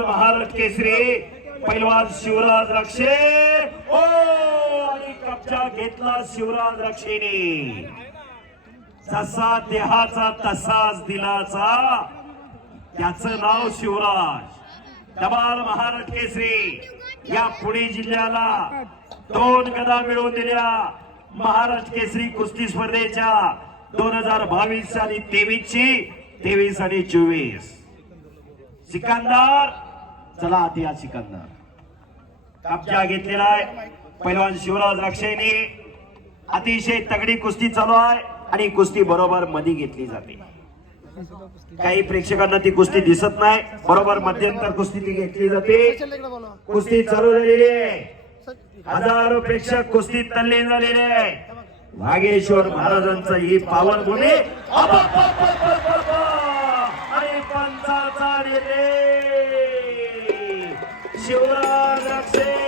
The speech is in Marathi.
डबाल महाराज केसरी पैलवान शिवराज रक्षे. ओ आणि कब्जा घेतला शिवराज रक्षेने. जसा देहाचा तसाच दिलाचा. त्याच नाव शिवराज. डबाल महाराज केसरी. या पुणे जिल्ह्याला दोन गदा मिळवून दिल्या. महाराष्ट्र केसरी कुस्ती स्पर्धेच्या दोन हजार बावीस आणि तेवीस ची तेवीस आणि चोवीस. सिकंदर चला आधी या शिकांना कब्जा घेतलेला आहे. पहिलवान शिवराज रक्षेने. अतिशय तगडी कुस्ती चालू आहे आणि कुस्ती बरोबर मध्ये घेतली जाते. काही प्रेक्षकांना ती कुस्ती दिसत नाही. बरोबर मध्यंतर कुस्ती ती घेतली जाते. कुस्ती चालू झालेली आहे. हजारो प्रेक्षक कुस्तीत तल्लीन झालेले आहे. वागेश्वर महाराजांचं ही पावनभूमी. अबबबबबबब! आणि पंचाचा निर्णय शिवराज रक्षे